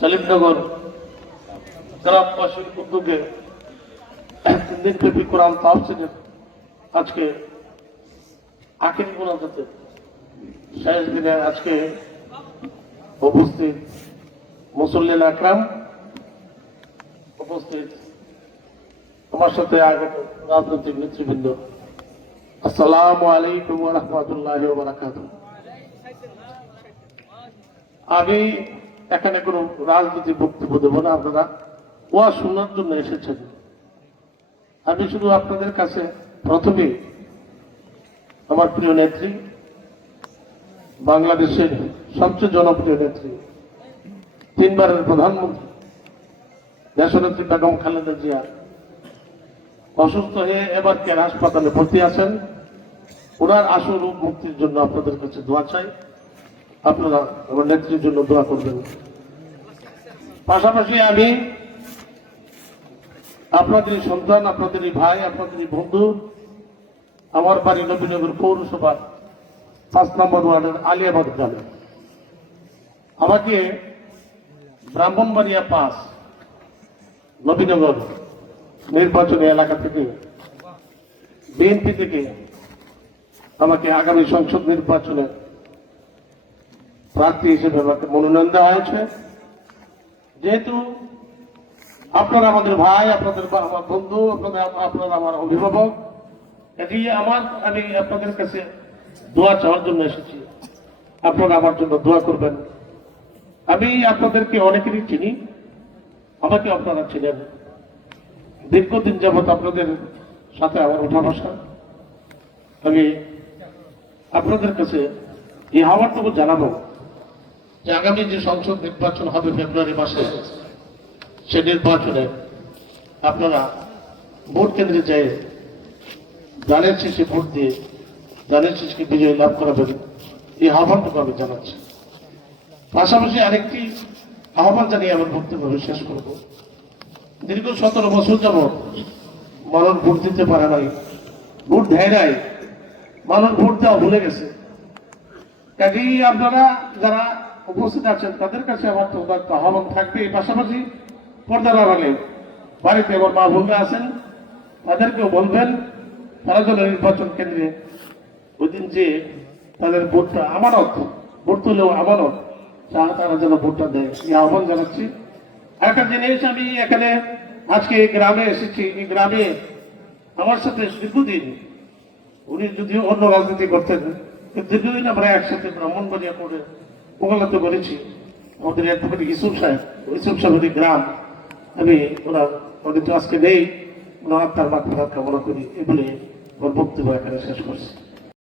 সালিমনগর গ্রামবাসীর উদ্যোগে 3 দিনব্যাপী কোরআন তাফসীরের আজকে আখেরি মোনাজাতের শেষ দিনে আজকে উপস্থিত মুসল্লিল আকরাম, উপস্থিত আমার সাথে আগত রাজনৈতিক নেতৃবৃন্দ, আসসালামু আলাইকুম ওয়া রাহমাতুল্লাহি ওয়া বারাকাতুহু। আমি এখানে কোনো রাজনীতি বক্তব্য দেব না, আপনারা ওয়াজ শোনার জন্য এসেছেন। আমি শুধু আপনাদের কাছে প্রথমে আমার প্রিয় নেত্রী, বাংলাদেশের সবচেয়ে জনপ্রিয় নেত্রী, 3 বারের প্রধানমন্ত্রী দেশনেত্রী বেগম খালেদা জিয়া অসুস্থ হয়ে এবার কেয়ার হাসপাতালে ভর্তি আছেন। ওনার আশু রূপ মুক্তির জন্য আপনাদের কাছে দোয়া চাই। আপনারা আমার নেত্রীর জন্য দোয়া করবেন। পাশাপাশি আমি আপনাদেরই সন্তান, আপনাদেরই ভাই, আপনাদেরই বন্ধু, আমার বাড়ি নবীনগর পৌরসভার 5 নম্বর ওয়ার্ডের আলিয়াবাদ গ্রামে। আমাকে ব্রাহ্মণবাড়িয়া 5 নবীনগর নির্বাচনী এলাকা থেকে বিএনপি থেকে আমাকে আগামী সংসদ নির্বাচনে প্রার্থী হিসেবে আমাকে মনোনয়ন দেওয়া হয়েছে। যেহেতু আপনারা আমাদের ভাই, আপনাদের আমার বন্ধু, আপনারা আমার অভিভাবক, এটি আমি আপনাদের কাছে দোয়া চাওয়ার জন্য এসেছি। আপনারা আমার জন্য দোয়া করবেন। আমি আপনাদেরকে অনেকেরই চিনি, আমাকে আপনারা চিনেন। দীর্ঘদিন যাবৎ আপনাদের সাথে আমার উঠা বসা। আমি আপনাদের কাছে এই আহ্বানটুকু জানাবো যে আগামী যে সংসদ নির্বাচন হবে ফেব্রুয়ারি মাসে, সে নির্বাচনে আপনারা ভোট কেন্দ্রে যেয়ে ধানের শীষে ভোট দিয়ে ধানের শীষকে বিজয় লাভ করাবেন, এই আহ্বানটুকু আমি জানাচ্ছি। পাশাপাশি আরেকটি আহ্বান জানিয়ে আমার বক্তব্য শেষ করব। দীর্ঘ 17 বছর যাবৎ মানুষ ভোট দিতে পারে নাই, ভোট দেয় নাই, মানুষ ভোট দেওয়া ভুলে গেছে। কাজেই আপনারা যারা উপস্থিত আছেন তাদের কাছে আমার তো আহ্বান থাকবে। এই পাশাপাশি পর্দার আড়ালে বাড়িতে আমার মা বোনরা আছেন, তাদেরকেও বলবেন তারা যেন নির্বাচন কেন্দ্রে ওই দিন যে তাদের ভোটটা আমানত, ভোট তুলেও আমানত, তারা যেন ভোটটা দেয়, এই আহ্বান জানাচ্ছি। একটা জিনিস, আমি এখানে আজকে গ্রামে এসেছি। এই গ্রামে আমার সাথে দীর্ঘদিন, উনি যদিও অন্য রাজনীতি করতেন, দীর্ঘদিন আমরা একসাথে ব্রাহ্মণবাড়িয়া করে মোকালাতে করেছি। আমাদের অ্যাডভোকেট ইসুফ সাহেবের গ্রাম, আমি ওনার আজকে নেই, ওনার তার মাত্রা কামনা করি। এগুলি ওর বক্তব্য এখানে শেষ করছি।